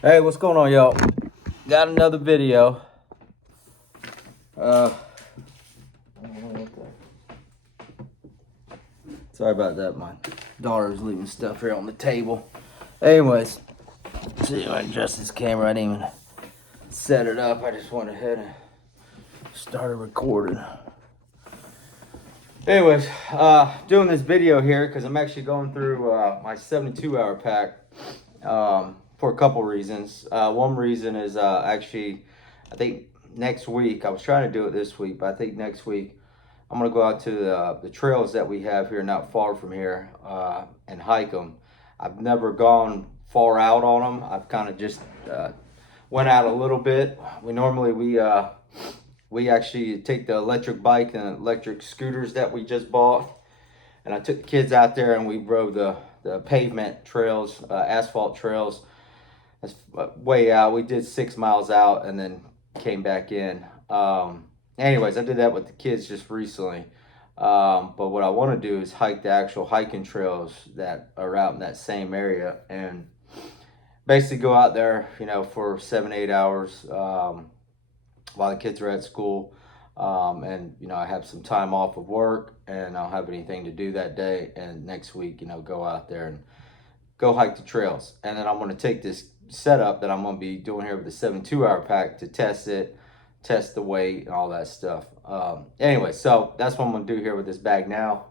Hey, what's going on, y'all? Got another video. Uh, Sorry about that. My daughter's leaving stuff here on the table. Anyways, see if I adjust this camera. I didn't even set it up. I just went ahead and started recording. Anyways, doing this video here because I'm actually going through my 72-hour pack for a couple reasons. One reason is actually, I think next week, I was trying to do it this week, but I think next week I'm gonna go out to the trails that we have here not far from here and hike them. I've never gone far out on them. I've kind of just went out a little bit. We actually take the electric bike and electric scooters that we just bought, and I took the kids out there and we rode the pavement trails, asphalt trails. That's way out. We did 6 miles out and then came back in. Anyways, I did that with the kids just recently. But what I want to do is hike the actual hiking trails that are out in that same area and basically go out there, for 7, 8 hours while the kids are at school. And I have some time off of work and I don't have anything to do that day. And next week, go out there and go hike the trails. And then I'm going to take this setup that I'm going to be doing here with the 72-hour pack to test it, test the weight and all that stuff. Anyway, so that's what I'm going to do here with this bag now.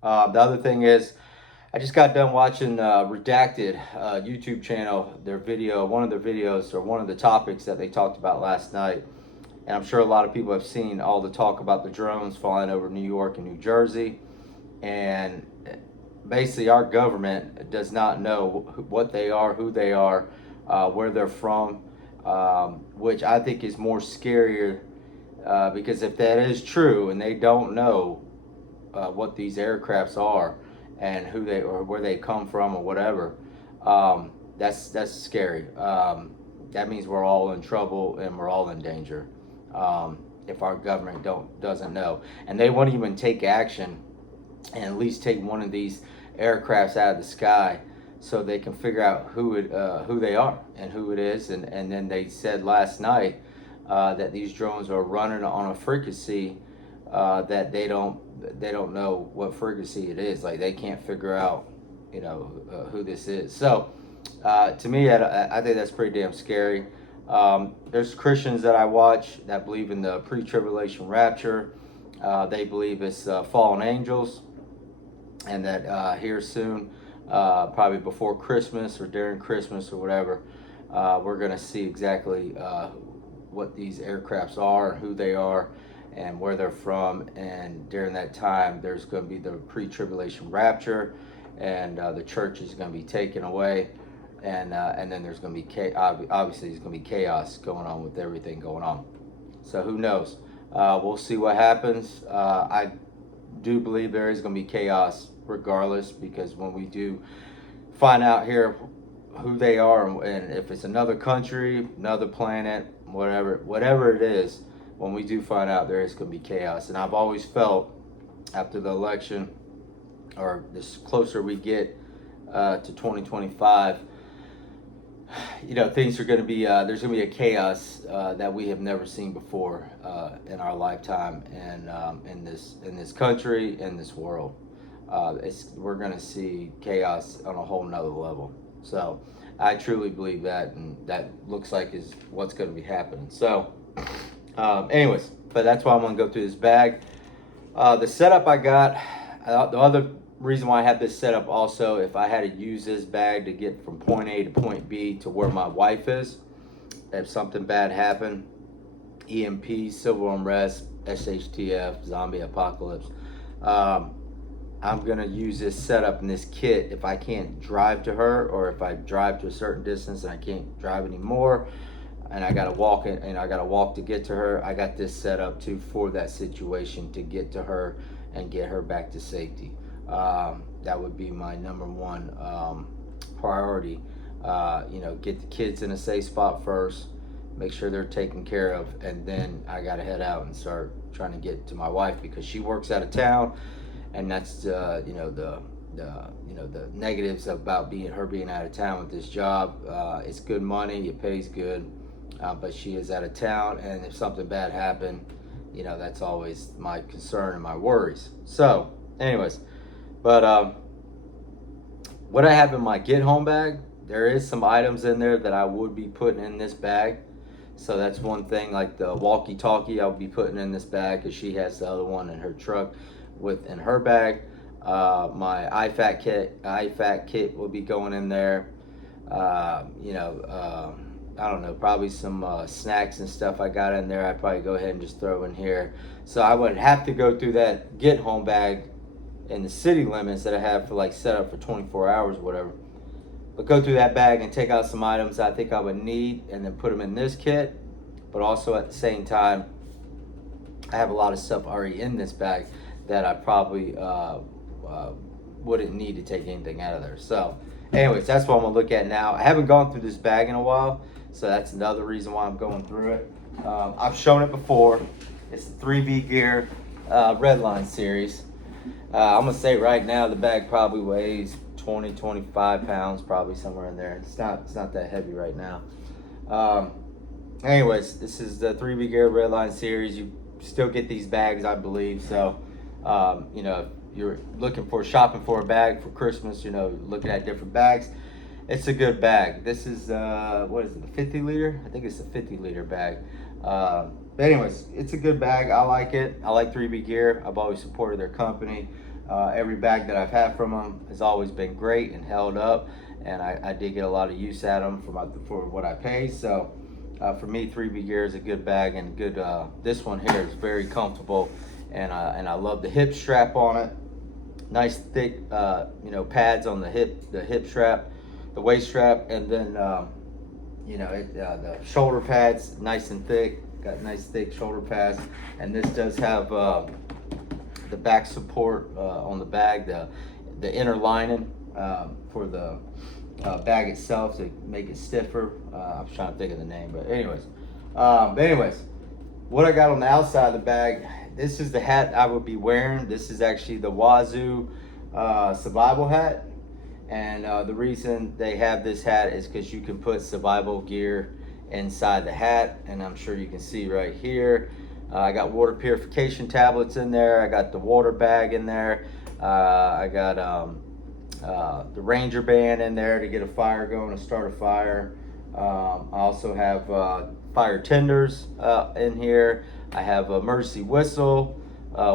The other thing is, I just got done watching Redacted YouTube channel, one of their videos, or one of the topics that they talked about last night. And I'm sure a lot of people have seen all the talk about the drones flying over New York and New Jersey. And basically our government does not know what they are, who they are, where they're from, which I think is more scarier because if that is true and they don't know what these aircrafts are and who they or where they come from or whatever, that's scary. That means we're all in trouble and we're all in danger if our government doesn't know, and they won't even take action and at least take one of these aircrafts out of the sky so they can figure out who they are and who it is. And then they said last night that these drones are running on a frequency that they don't know what frequency it is. Like they can't figure out who this is. So to me, I think that's pretty damn scary. There's Christians that I watch that believe in the pre-tribulation rapture. They believe it's fallen angels, and that here soon, probably before Christmas or during Christmas or whatever, we're going to see exactly what these aircrafts are, who they are, and where they're from. And during that time, there's going to be the pre-tribulation rapture, and the church is going to be taken away. And then there's going to be obviously there's going to be chaos going on with everything going on. So who knows? We'll see what happens. I do believe there is going to be chaos regardless, because when we do find out here who they are, and if it's another country, another planet, whatever it is, when we do find out, there is going to be chaos. And I've always felt after the election, or the closer we get to 2025, things are going to be there's going to be a chaos that we have never seen before in our lifetime, and in this country, in this world. We're going to see chaos on a whole nother level. So I truly believe that, and that looks like is what's going to be happening. So anyways, but that's why I'm going to go through this bag. The setup I got, the other reason why I have this set up also, if I had to use this bag to get from point A to point B to where my wife is, if something bad happened, EMP, civil unrest, SHTF, zombie apocalypse, I'm going to use this setup and this kit if I can't drive to her, or if I drive to a certain distance and I can't drive anymore and I got to walk it, and I got to walk to get to her. I got this set up too for that situation, to get to her and get her back to safety. That would be my number one priority. Get the kids in a safe spot first, make sure they're taken care of, and then I got to head out and start trying to get to my wife, because she works out of town, and that's the the negatives about her being out of town with this job. It's good money, it pays good, but she is out of town, and if something bad happened, that's always my concern and my worries. So, anyways, but what I have in my get home bag, there is some items in there that I would be putting in this bag. So that's one thing, like the walkie-talkie I'll be putting in this bag because she has the other one in her truck in her bag. My IFAK kit will be going in there. I don't know, probably some snacks and stuff I got in there. I'd probably go ahead and just throw in here. So I would have to go through that get home bag in the city limits that I have for like set up for 24 hours or whatever. But go through that bag and take out some items I think I would need and then put them in this kit. But also at the same time, I have a lot of stuff already in this bag that I probably wouldn't need to take anything out of there. So anyways, that's what I'm gonna look at now. I haven't gone through this bag in a while, so that's another reason why I'm going through it. I've shown it before. It's the 3B Gear Redline series. I'm gonna say right now the bag probably weighs 25 pounds, probably somewhere in there. It's not that heavy right now. Anyways, this is the 3B Gear Redline series. You still get these bags, I believe. So, if you're shopping for a bag for Christmas, looking at different bags, it's a good bag. This is what is it, the 50 liter? I think it's a 50 liter bag. But anyways, it's a good bag. I like it. I like 3B Gear. I've always supported their company. Every bag that I've had from them has always been great and held up, and I did get a lot of use out of them for what I pay. So for me, 3B Gear is a good bag and good. This one here is very comfortable, and I love the hip strap on it. Nice thick, pads on the hip strap, the waist strap, and then the shoulder pads, nice and thick. Got nice thick shoulder pads, and this does have the back support on the bag, the inner lining for the bag itself to make it stiffer. I was trying to think of the name, but anyways, what I got on the outside of the bag, this is the hat I would be wearing. This is actually the Wazoo survival hat, and the reason they have this hat is because you can put survival gear inside the hat, and I'm sure you can see right here. I got water purification tablets in there. I got the water bag in there. I got the Ranger band in there to get a fire going, to start a fire. I also have fire tenders in here. I have a emergency whistle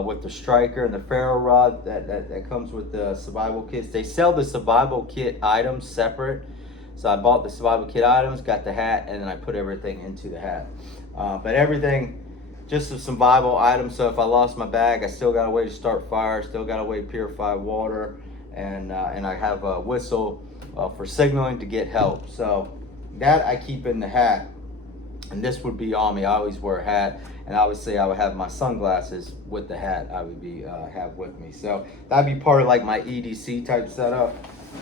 with the striker and the ferro rod that comes with the survival kits. They sell the survival kit items separate. So I bought the survival kit items, got the hat, and then I put everything into the hat. But everything, just some survival items. So if I lost my bag, I still got a way to start fire, still got a way to purify water, and I have a whistle for signaling to get help. So that I keep in the hat, and this would be on me. I always wear a hat, and obviously I would have my sunglasses with the hat. I would be have with me. So that'd be part of like my EDC type setup.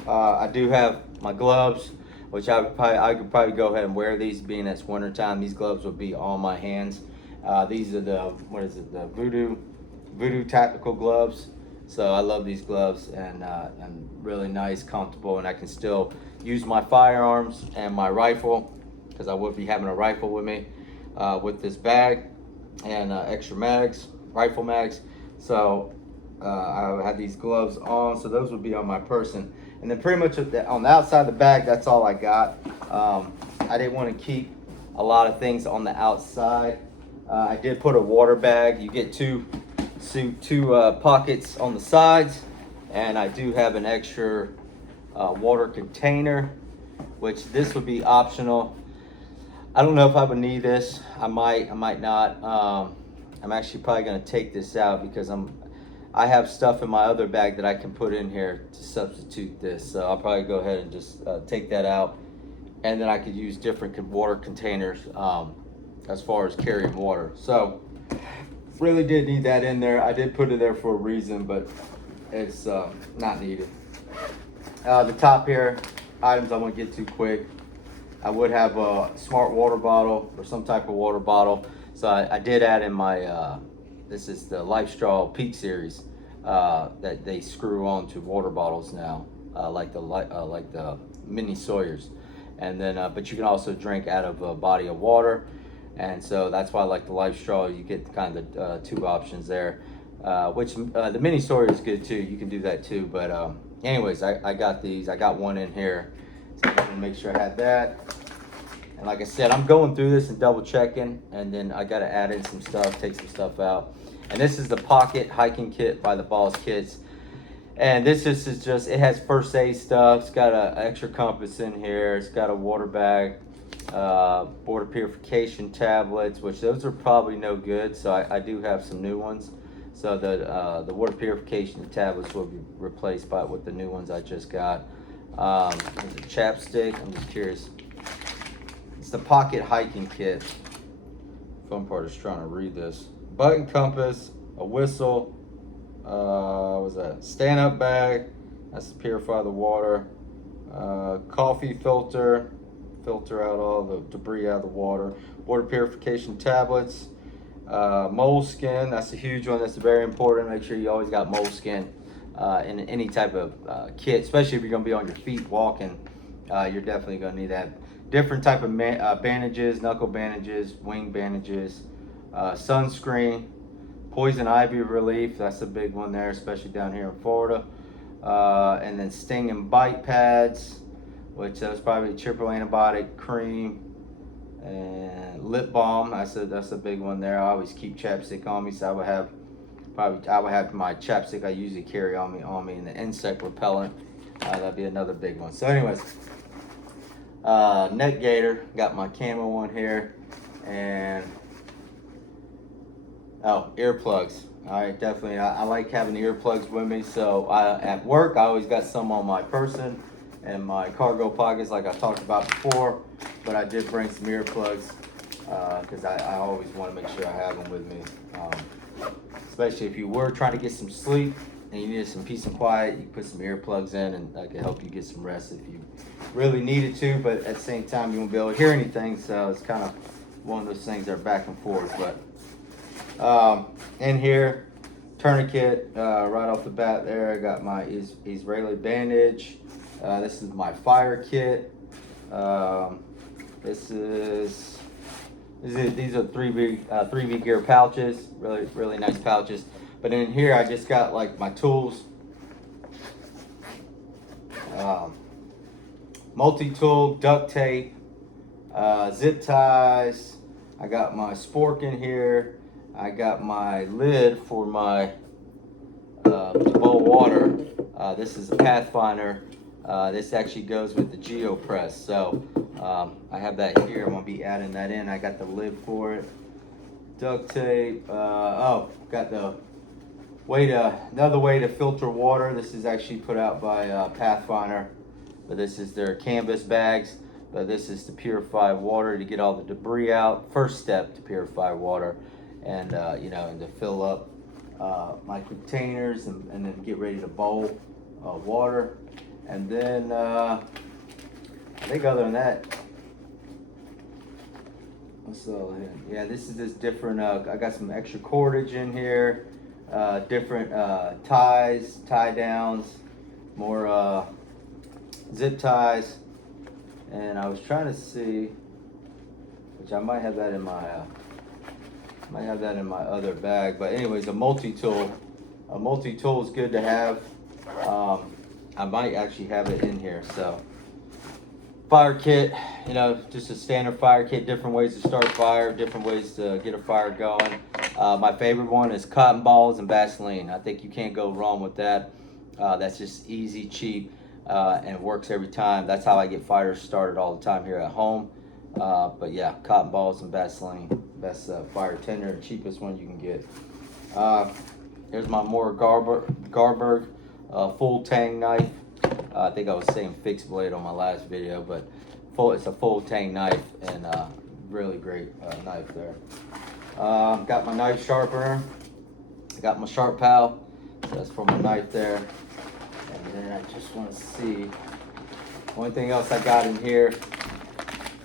I do have my gloves, which I could probably go ahead and wear these, being it's winter time. These gloves would be on my hands. These are the Voodoo tactical gloves. So I love these gloves, and really nice, comfortable, and I can still use my firearms and my rifle, because I would be having a rifle with me with this bag, and extra mags, rifle mags. So I have these gloves on, so those would be on my person. And then pretty much on the outside of the bag, that's all I got. I didn't want to keep a lot of things on the outside. I did put a water bag. You get two pockets on the sides, and I do have an extra water container, which this would be optional. I don't know if I would need this. I might not. I'm actually probably going to take this out because I have stuff in my other bag that I can put in here to substitute this. So I'll probably go ahead and just take that out, and then I could use different water containers as far as carrying water. So really did need that in there. I did put it there for a reason, but it's not needed. The top here, items I won't get too quick. I would have a smart water bottle or some type of water bottle. So I did add in my, this is the LifeStraw Peak Series that they screw on to water bottles now, like the mini Sawyers. And then, but you can also drink out of a body of water. And so that's why I like the Life Straw. You get kind of the two options there, which the mini Sawyer is good too. You can do that too. But anyways, I got these. I got one in here. So I'm gonna make sure I had that. And like I said, I'm going through this and double checking, and then I got to add in some stuff, take some stuff out. And this is the Pocket Hiking Kit by the Boss Kids. And this is just, it has first aid stuff. It's got an extra compass in here. It's got a water bag, water purification tablets, which those are probably no good. So I do have some new ones. So the water purification tablets will be replaced with the new ones I just got. There's a chapstick. I'm just curious. It's the Pocket Hiking Kit. Fun part is trying to read this. Button compass, a whistle, what was that? Stand up bag, that's to purify the water. Coffee filter out all the debris out of the water. Water purification tablets. Moleskin, that's a huge one, that's very important. Make sure you always got moleskin in any type of kit, especially if you're gonna be on your feet walking. You're definitely gonna need that. Different type of bandages, knuckle bandages, wing bandages, sunscreen, poison ivy relief, that's a big one there, especially down here in Florida. And then sting and bite pads, which that's probably triple antibiotic cream, and lip balm. That's a big one there. I always keep chapstick on me, so I would have my chapstick I usually carry on me, and the insect repellent. That'd be another big one. So, anyways, neck gaiter. Got my camo one here, and earplugs. All right, definitely. I like having the earplugs with me. So at work, I always got some on my person and my cargo pockets, like I talked about before. But I did bring some earplugs because I always want to make sure I have them with me. Especially if you were trying to get some sleep and you needed some peace and quiet, you can put some earplugs in, and that can help you get some rest if you really needed to. But at the same time, you won't be able to hear anything. So it's kind of one of those things that are back and forth. But in here, tourniquet, right off the bat there, I got my Israeli bandage. This is my fire kit. These are 3V gear pouches, really nice pouches. But in here, I just got like my tools, multi-tool, duct tape, zip ties. I got my spork in here. I got my lid for my bowl water. This is a Pathfinder. This actually goes with the GeoPress. So I have that here. I'm gonna be adding that in. I got the lid for it. Duct tape. Got the another way to filter water. This is actually put out by Pathfinder, but this is their canvas bags. But this is to purify water, to get all the debris out. First step to purify water, and and to fill up my containers and then get ready to bowl water. And then I think other than that, what's all here? Yeah, this is this different. I got some extra cordage in here, different ties, tie downs, more zip ties. And I was trying to see, which I might have that in my other bag. But anyways, a multi-tool. A multi-tool is good to have. I might actually have it in here. So fire kit, just a standard fire kit, different ways to start fire, different ways to get a fire going. My favorite one is cotton balls and Vaseline. I think you can't go wrong with that. That's just easy, cheap, and it works every time. That's how I get fires started all the time here at home. But yeah, cotton balls and Vaseline, best fire tender, cheapest one you can get. Here's my more Garberg full tang knife. I think I was saying fixed blade on my last video, but it's a full tang knife, and really great knife there. Got my knife sharpener. Got my Sharp Pal. So that's for my knife there. And then I just want to see. One thing else I got in here.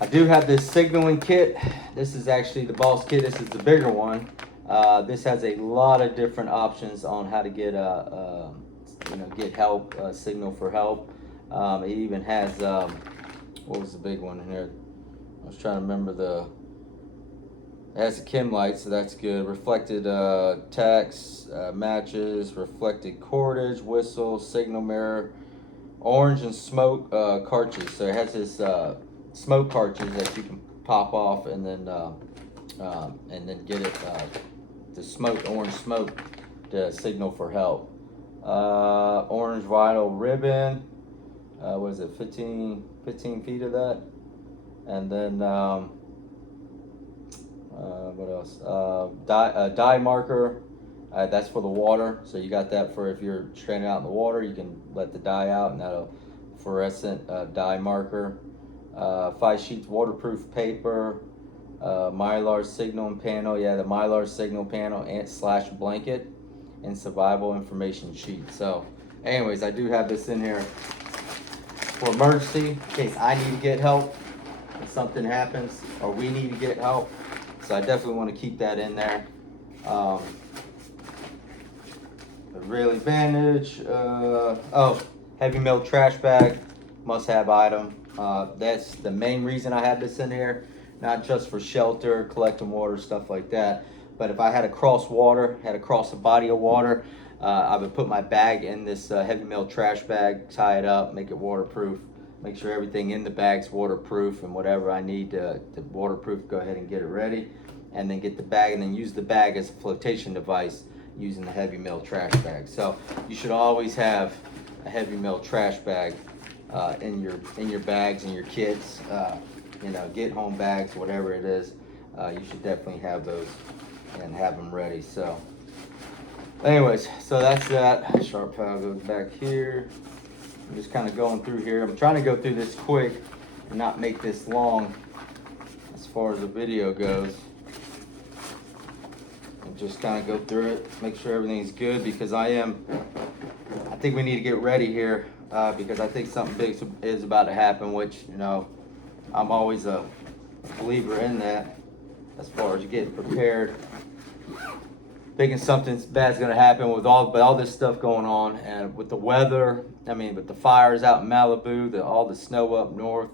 I do have this signaling kit. This is actually the Boss kit. This is the bigger one. This has a lot of different options on how to get get help, signal for help. It even has what was the big one here? I was trying to remember it has a chem light, so that's good. Reflected text, matches, reflected cordage, whistle, signal mirror, orange and smoke cartridge. So it has this smoke cartridge that you can pop off and then get it the smoke, orange smoke, to signal for help. Orange vinyl ribbon. What is it? 15 feet of that, and then. What else? Dye marker. That's for the water. So you got that for if you're stranded out in the water, you can let the dye out, and that'll fluorescent dye marker. 5 sheets waterproof paper. Mylar signal panel. Yeah, the Mylar signal panel and / blanket, and survival information sheet. So, anyways, I do have this in here for emergency in case I need to get help if something happens, or we need to get help. So I definitely want to keep that in there. The Rayleigh bandage. Heavy metal trash bag, must-have item. That's the main reason I have this in here, not just for shelter, collecting water, stuff like that. But if I had to cross water, had to cross a body of water, I would put my bag in this heavy metal trash bag, tie it up, make it waterproof. Make sure everything in the bag's waterproof, and whatever I need to waterproof, go ahead and get it ready. And then get the bag, and then use the bag as a flotation device using the heavy metal trash bag. So you should always have a heavy metal trash bag in your bags and your kits. Get home bags, whatever it is. You should definitely have those and have them ready. So anyways, so that's that. Sharp file goes back here. I'm just kind of going through here. I'm trying to go through this quick and not make this long as far as the video goes. And just kind of go through it, make sure everything's good, because I think we need to get ready here because I think something big is about to happen, which, I'm always a believer in that as far as getting prepared. Thinking something bad's gonna happen with all this stuff going on, and with the weather. With the fires out in Malibu, all the snow up north.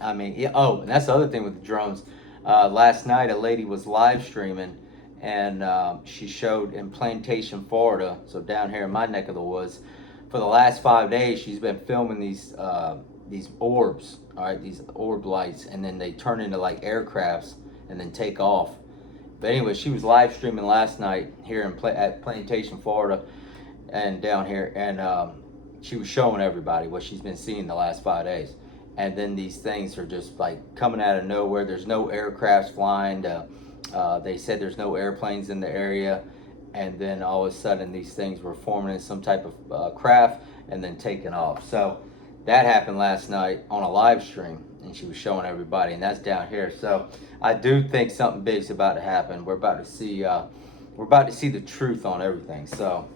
And that's the other thing with the drones. Last night, a lady was live streaming, and she showed in Plantation, Florida, so down here in my neck of the woods. For the last 5 days, she's been filming these orbs, all right, these orb lights, and then they turn into like aircrafts and then take off. But anyway, she was live streaming last night here at Plantation, Florida, and down here, and she was showing everybody what she's been seeing the last 5 days. And then these things are just like coming out of nowhere. There's no aircrafts flying. They said there's no airplanes in the area, and then all of a sudden these things were forming in some type of craft and then taking off. So that happened last night on a live stream, and she was showing everybody, and that's down here. So I do think something big's about to happen. We're about to see the truth on everything. So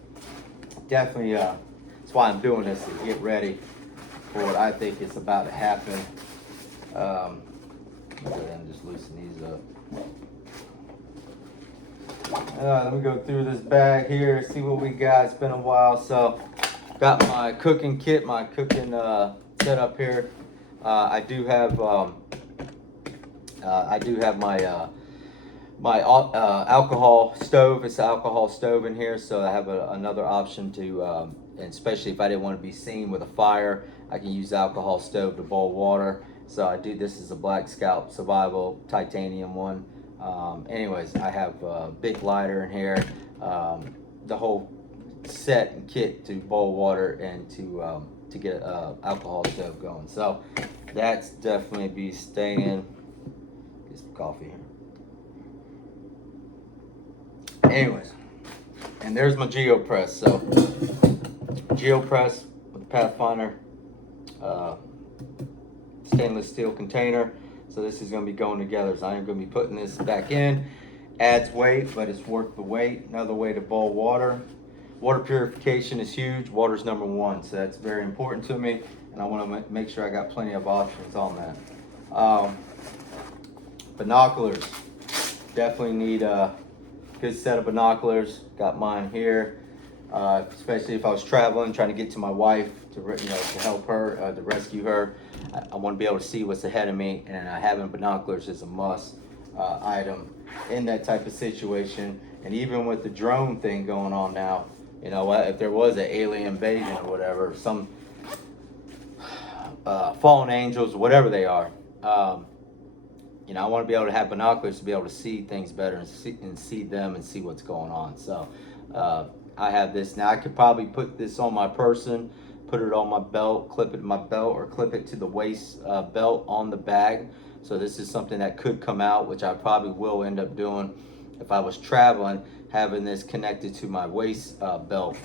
definitely, that's why I'm doing this, to get ready for what I think is about to happen. Go ahead and just loosen these up. Let me go through this bag here, see what we got. It's been a while. So got my cooking kit, my cooking setup here. I do have my alcohol stove. It's an alcohol stove in here, so I have another option to, and especially if I didn't want to be seen with a fire, I can use the alcohol stove to boil water. So this is a Black Scout Survival titanium one. Anyways, I have a big lighter in here, the whole set and kit to boil water and to get an alcohol stove going. So that's definitely be staying. Get some coffee here. Anyways, and there's my GeoPress. So GeoPress with the Pathfinder stainless steel container. So this is going to be going together. So I am going to be putting this back in. Adds weight, but it's worth the weight. Another way to boil water. Water purification is huge. Water's number one, so that's very important to me, and I want to make sure I got plenty of options on that. Binoculars. Definitely need good set of binoculars. Got mine here, especially if I was traveling, trying to get to my wife to help her, to rescue her. I want to be able to see what's ahead of me, and having binoculars is a must item in that type of situation. And even with the drone thing going on now, you know what? If there was an alien invasion or whatever, some fallen angels, whatever they are, you know, I want to be able to have binoculars to be able to see things better and see them and see what's going on. So I have this now. I could probably put this on my person, put it on my belt, clip it to my belt, or clip it to the waist belt on the bag. So this is something that could come out, which I probably will end up doing if I was traveling, having this connected to my waist belt.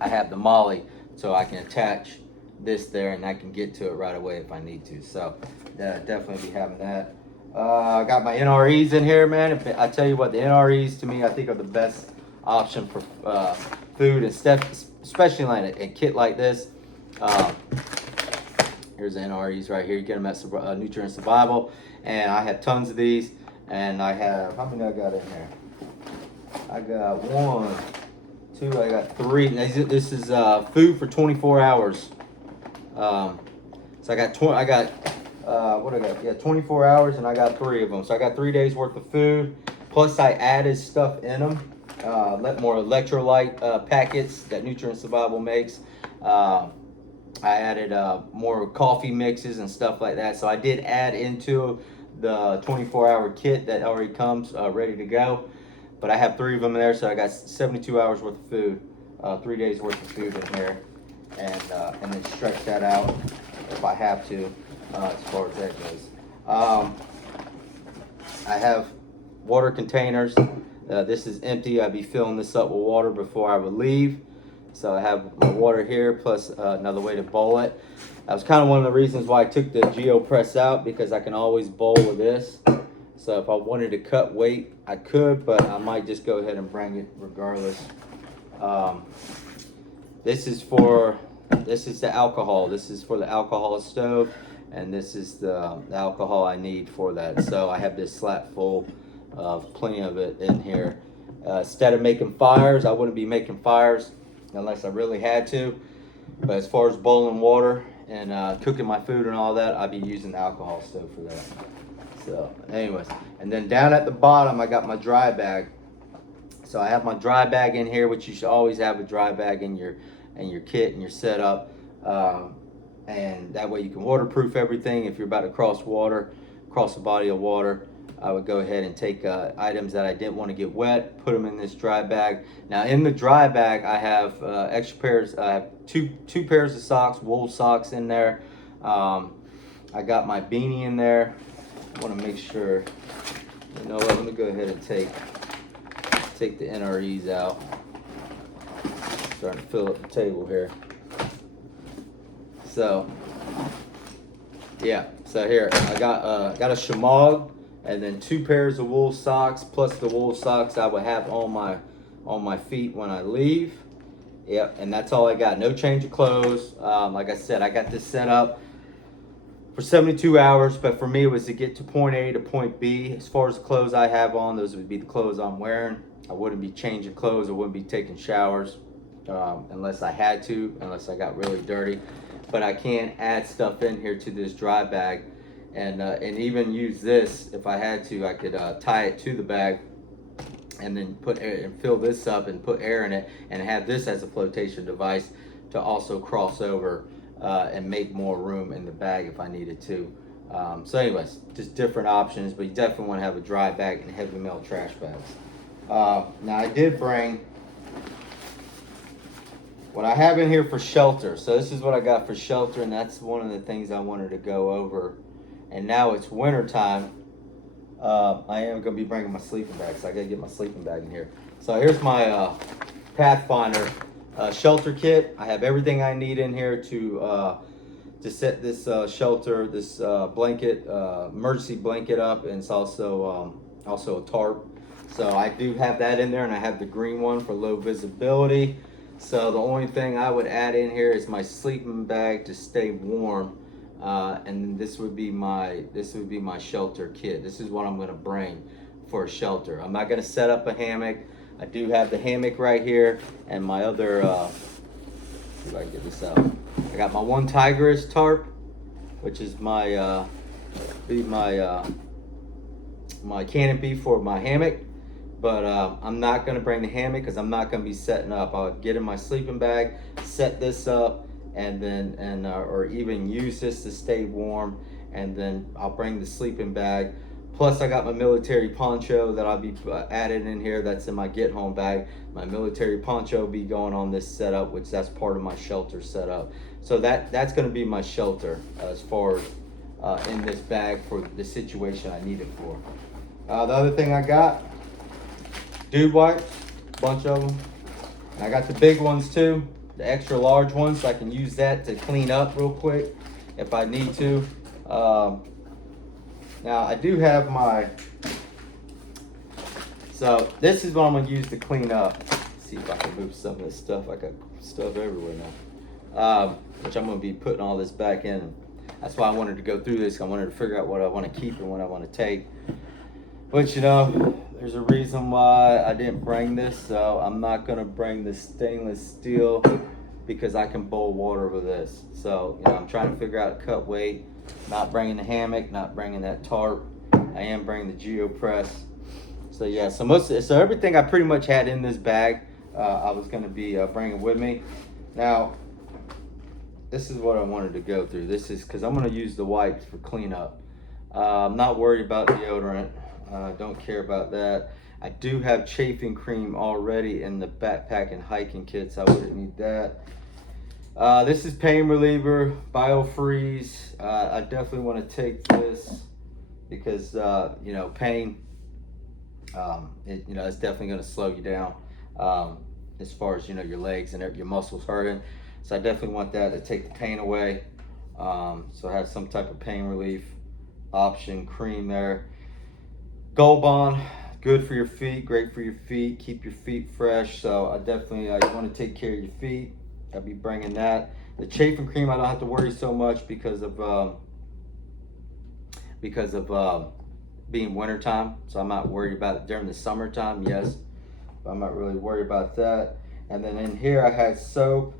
I have the MOLLE, so I can attach this there and I can get to it right away if I need to. So definitely be having that. I got my NREs in here, man. I tell you what, the NREs to me I think are the best option for food and stuff, especially like a kit like this. Here's the NREs right here. You get them at Nutrient Survival, and I have tons of these. And I have, how many I got in here? I got 1, 2, I got 3. This is food for 24 hours. So I got what I got? Yeah, 24 hours, and I got 3 of them. So I got 3 days worth of food. Plus I added stuff in them. More electrolyte packets that Nutrient Survival makes. I added more coffee mixes and stuff like that. So I did add into the 24-hour kit that already comes ready to go. But I have 3 of them there, so I got 72 hours worth of food, 3 days worth of food in here, and then stretch that out if I have to, as far as that goes. I have water containers. This is empty. I'd be filling this up with water before I would leave. So I have my water here, plus another way to bowl it. That was kind of one of the reasons why I took the GeoPress out, because I can always bowl with this. So if I wanted to cut weight, I could, but I might just go ahead and bring it regardless. This is the alcohol. This is for the alcohol stove, and this is the alcohol I need for that. So I have this slat full of plenty of it in here. Instead of making fires, I wouldn't be making fires unless I really had to. But as far as boiling water and cooking my food and all that, I'd be using the alcohol stove for that. So anyways, and then down at the bottom, I got my dry bag. So I have my dry bag in here, which you should always have a dry bag in your kit and your setup. And that way you can waterproof everything. If you're about to cross a body of water, I would go ahead and take items that I didn't want to get wet, put them in this dry bag. Now in the dry bag, I have extra pairs. I have two pairs of socks, wool socks in there. I got my beanie in there. I want to make sure. You know what? Let me go ahead and take the NREs out. Starting to fill up the table here. So yeah. So here I got a Shemagh. And then 2 pairs of wool socks, plus the wool socks I would have on my feet when I leave. Yep, and that's all I got. No change of clothes. Like I said, I got this set up for 72 hours, but for me it was to get to point A to point B. As far as the clothes I have on, those would be the clothes I'm wearing. I wouldn't be changing clothes. I wouldn't be taking showers unless I had to, unless I got really dirty. But I can add stuff in here to this dry bag. And even use this if I had to. I could tie it to the bag and then put air and fill this up and put air in it and have this as a flotation device to also cross over and make more room in the bag if I needed to. So anyways, just different options, but you definitely want to have a dry bag and heavy metal trash bags. Now I did bring what I have in here for shelter. So this is what I got for shelter, and that's one of the things I wanted to go over. And now it's winter time. I am going to be bringing my sleeping bag, so I got to get my sleeping bag in here. So here's my Pathfinder shelter kit. I have everything I need in here to set this shelter, this blanket, emergency blanket up, and it's also a tarp. So I do have that in there, and I have the green one for low visibility. So the only thing I would add in here is my sleeping bag to stay warm. And this would be my shelter kit. This is what I'm going to bring for a shelter. I'm not gonna set up a hammock. I do have the hammock right here, and my other, see if I can get this out. I got my one Tigris tarp, which is my, my canopy for my hammock. But I'm not gonna bring the hammock because I'm not gonna be setting up. I'll get in my sleeping bag, set this up, and then, or even use this to stay warm, and then I'll bring the sleeping bag. Plus I got my military poncho that I'll be added in here. That's in my get home bag. My military poncho will be going on this setup, which that's part of my shelter setup. So that's gonna be my shelter as far as in this bag for the situation I need it for. The other thing I got, dude wipes, bunch of them. And I got the big ones too, the extra large ones, so I can use that to clean up real quick if I need to. Now I do have my, so this is what I'm gonna use to clean up. Let's see if I can move some of this stuff. I got stuff everywhere now, which I'm gonna be putting all this back in. That's why I wanted to go through this. I wanted to figure out what I want to keep and what I want to take. But you know, there's a reason why I didn't bring this. So I'm not gonna bring the stainless steel because I can boil water with this. So you know, I'm trying to figure out cut weight. Not bringing the hammock, not bringing that tarp. I am bringing the GeoPress. So yeah, so everything I pretty much had in this bag, I was gonna be bringing with me. Now, this is what I wanted to go through. This is because I'm gonna use the wipes for cleanup. I'm not worried about deodorant. Don't care about that. I do have chafing cream already in the backpack and hiking kit, so I wouldn't need that. This is pain reliever, BioFreeze. I definitely want to take this because you know, pain. You know, it's definitely going to slow you down as far as, you know, your legs and your muscles hurting. So I definitely want that to take the pain away. So I have some type of pain relief option cream there. Gold Bond, good for your feet, great for your feet, keep your feet fresh. So I definitely you want to take care of your feet. I'll be bringing that. The chafing cream I don't have to worry so much because of being wintertime. So I'm not worried about it during the summertime, yes. But I'm not really worried about that. And then in here I had soap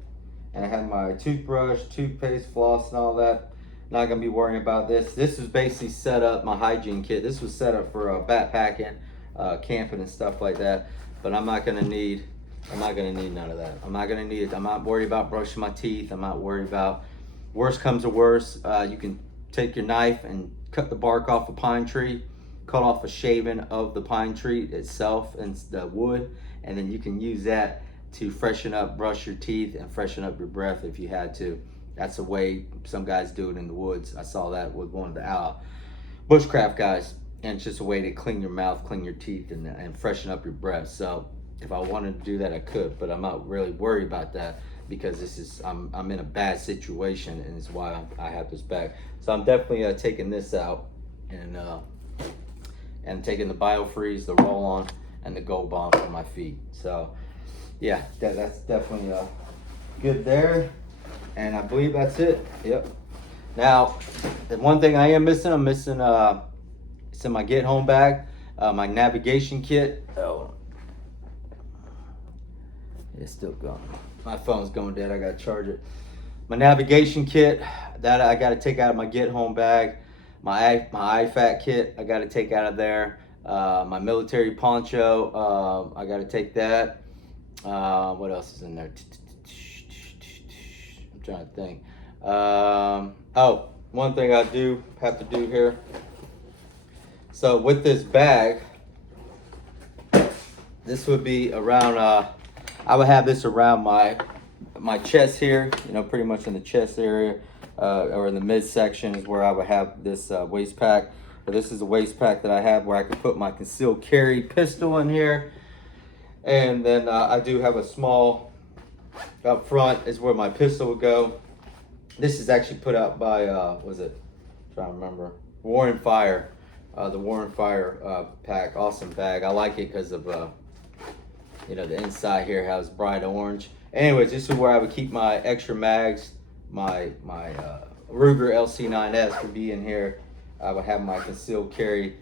and I had my toothbrush, toothpaste, floss and all that. Not gonna be worrying about this. This is basically set up, my hygiene kit. This was set up for backpacking, camping and stuff like that. But I'm not gonna need none of that. I'm not gonna need it. I'm not worried about brushing my teeth. I'm not worried about, worst comes to worst, you can take your knife and cut the bark off a pine tree, cut off a shaving of the pine tree itself and the wood, and then you can use that to freshen up, brush your teeth and freshen up your breath if you had to. That's the way some guys do it in the woods. I saw that with one of the bushcraft guys, and it's just a way to clean your mouth, clean your teeth, and freshen up your breath. So if I wanted to do that, I could, but I'm not really worried about that because this is, I'm in a bad situation, and it's why I have this bag. So I'm definitely taking this out and taking the BioFreeze, the roll-on, and the Gold Bond for my feet. So yeah, that's definitely good there. And I believe that's it. Yep. Now, the one thing I am missing, I'm missing it's in my get home bag, my navigation kit. Oh, it's still going. My phone's going dead. I gotta charge it. My navigation kit that I gotta take out of my get home bag. My IFAK kit I gotta take out of there. My military poncho I gotta take that. What else is in there? I'm trying to think. Oh, one thing I do have to do here. So with this bag, this would be around. I would have this around my chest here, you know, pretty much in the chest area, or in the midsection is where I would have this waist pack. But this is a waist pack that I have where I could put my concealed carry pistol in here. And then I do have a small, up front is where my pistol would go. This is actually put out by, was it, I'm trying to remember, Warren Fire. The Warren Fire pack, awesome bag. I like it because of, you know, the inside here has bright orange. Anyways, this is where I would keep my extra mags. My Ruger LC9S would be in here. I would have my concealed carry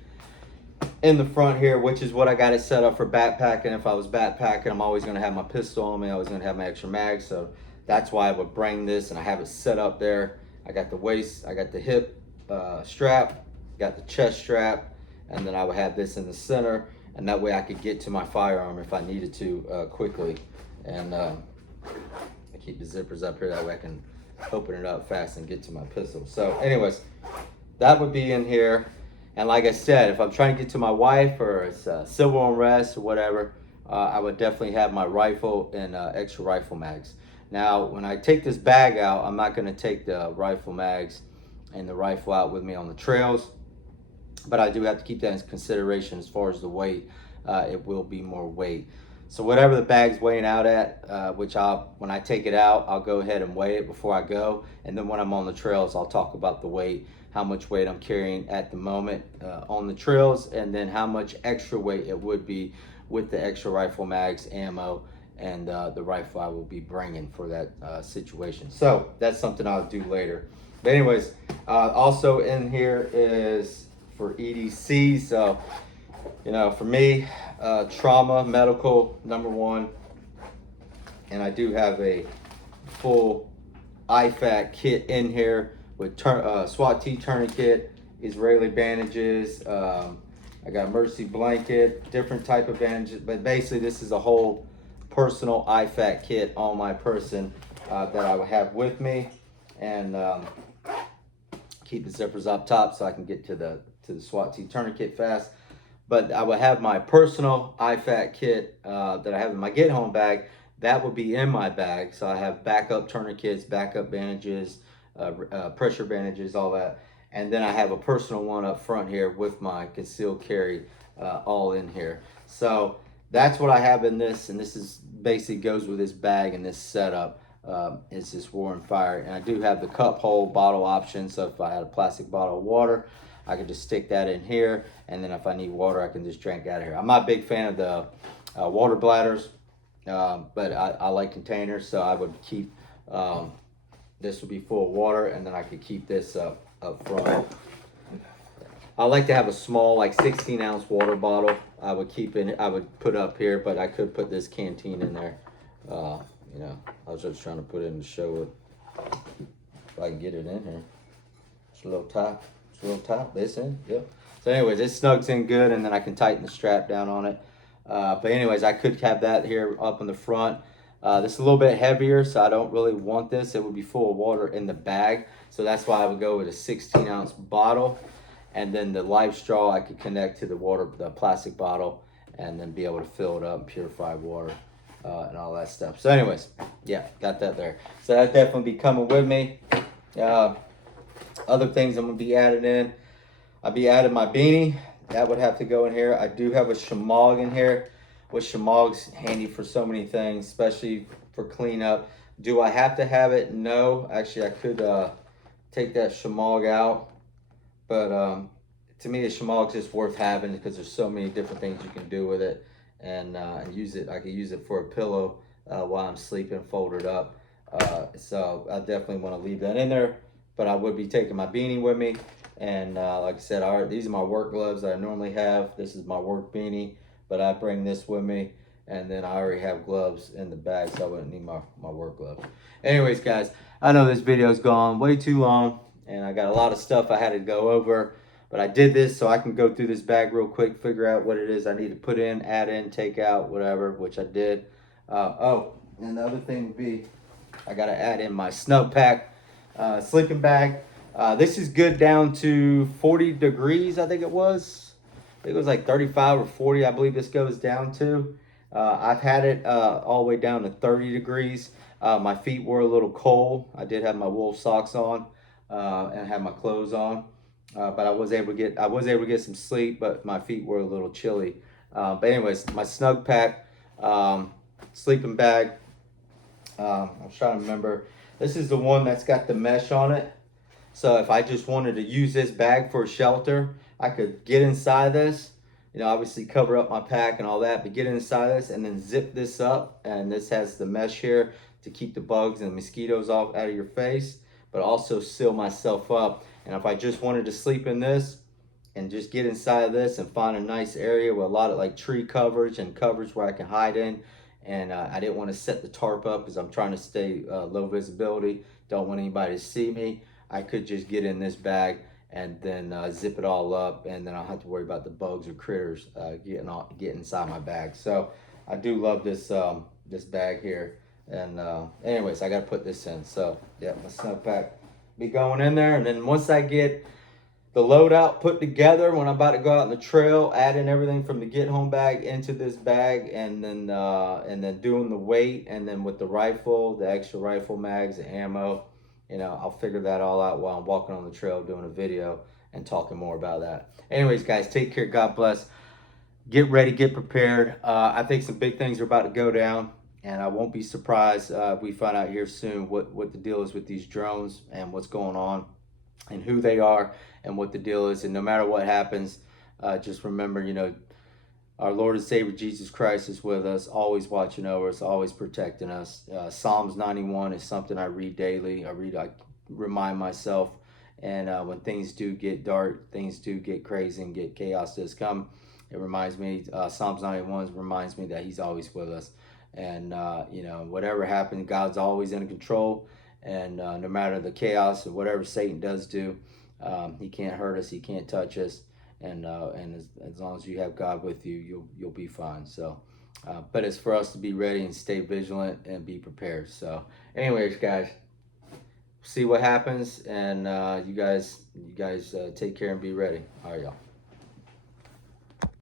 in the front here, which is what I got it set up for backpacking. If I was backpacking, I'm always going to have my pistol on me. I was going to have my extra mag, so that's why I would bring this, and I have it set up there. I got the waist, I got the hip strap, got the chest strap, and then I would have this in the center, and that way I could get to my firearm if I needed to quickly. And I keep the zippers up here, that way I can open it up fast and get to my pistol. So anyways, that would be in here. And like I said, if I'm trying to get to my wife, or it's civil unrest or whatever, I would definitely have my rifle and extra rifle mags. Now, when I take this bag out, I'm not going to take the rifle mags and the rifle out with me on the trails, but I do have to keep that in consideration as far as the weight. It will be more weight. So whatever the bag's weighing out at, when I take it out, I'll go ahead and weigh it before I go. And then when I'm on the trails, I'll talk about the weight, how much weight I'm carrying at the moment on the trails, and then how much extra weight it would be with the extra rifle mags, ammo, and the rifle I will be bringing for that situation. So that's something I'll do later. But anyways, also in here is for EDC. So, you know, for me, trauma, medical, #1. And I do have a full IFAK kit in here with SWAT T tourniquet, Israeli bandages. I got Mercy blanket, different type of bandages. But basically, this is a whole personal IFAK kit on my person that I will have with me. And keep the zippers up top so I can get to the SWAT T tourniquet fast. But I would have my personal IFAK kit that I have in my get home bag. That would be in my bag. So I have backup tourniquets, backup bandages, pressure bandages, all that. And then I have a personal one up front here with my concealed carry all in here. So that's what I have in this. And this is basically goes with this bag and this setup. Is this War and Fire. And I do have the cup hole bottle option. So if I had a plastic bottle of water, I could just stick that in here, and then if I need water, I can just drink out of here. I'm not a big fan of the water bladders, but I like containers, so I would keep, this would be full of water, and then I could keep this up front. I like to have a small, like 16-ounce water bottle. I would put up here, but I could put this canteen in there. You know, I was just trying to put it in to show it, if I can get it in here. It's a little tight. This in, yep. So anyways, it snugs in good, and then I can tighten the strap down on it. But anyways, I could have that here up in the front. This is a little bit heavier, so I don't really want this. It would be full of water in the bag. So that's why I would go with a 16-ounce bottle. And then the life straw, I could connect to the plastic bottle, and then be able to fill it up and purify water and all that stuff. So anyways, yeah, got that there. So that definitely be coming with me. Other things I'm going to be adding in. I'll be adding my beanie. That would have to go in here. I do have a Shemagh in here, which Shemag's handy for so many things, especially for cleanup. Do I have to have it? No. Actually, I could take that Shemagh out. But to me, the Shemagh's just worth having because there's so many different things you can do with it. And use it. I could use it for a pillow while I'm sleeping, folded up. So I definitely want to leave that in there. But I would be taking my beanie with me. And like I said, these are my work gloves that I normally have. This is my work beanie. But I bring this with me. And then I already have gloves in the bag, so I wouldn't need my work gloves. Anyways, guys, I know this video's gone way too long. And I got a lot of stuff I had to go over. But I did this so I can go through this bag real quick, figure out what it is I need to put in, add in, take out, whatever, which I did. And the other thing would be, I got to add in my snug pack sleeping bag. This is good down to 40 degrees, I think it was. I think it was like 35 or 40, I believe this goes down to. I've had it all the way down to 30 degrees. My feet were a little cold. I did have my wool socks on and had my clothes on. But I was able to get some sleep, but my feet were a little chilly. But anyways, my snug pack, sleeping bag. I'm trying to remember. This is the one that's got the mesh on it. So if I just wanted to use this bag for shelter, I could get inside this. You know, obviously cover up my pack and all that, but get inside this and then zip this up. And this has the mesh here to keep the bugs and mosquitoes off out of your face, but also seal myself up. And if I just wanted to sleep in this, and just get inside of this and find a nice area with a lot of like tree coverage and coverage where I can hide in. And I didn't want to set the tarp up because I'm trying to stay low visibility. Don't want anybody to see me. I could just get in this bag and then zip it all up, and then I don't have to worry about the bugs or critters getting inside my bag. So I do love this this bag here. And anyways, I got to put this in. So yeah, my snowpack be going in there, and then once I get the loadout put together, when I'm about to go out on the trail, adding everything from the get home bag into this bag, and then doing the weight, and then with the rifle, the extra rifle mags, the ammo, I'll figure that all out while I'm walking on the trail doing a video and talking more about that. Anyways, guys, take care. God bless. Get ready, get prepared. I think some big things are about to go down, and I won't be surprised if we find out here soon what the deal is with these drones and what's going on and who they are and what the deal is. And no matter what happens, just remember, our Lord and Savior Jesus Christ is with us, always watching over us, always protecting us. Psalms 91 is something I read daily. I remind myself. And when things do get dark, things do get crazy and get chaos does come, it reminds me, Psalms 91 reminds me that he's always with us. And, whatever happens, God's always in control. And no matter the chaos or whatever Satan does do, he can't hurt us, he can't touch us. And as long as you have God with you, you'll be fine. So, but it's for us to be ready and stay vigilant and be prepared. So, anyways, guys, see what happens, and you guys take care and be ready. All right, y'all.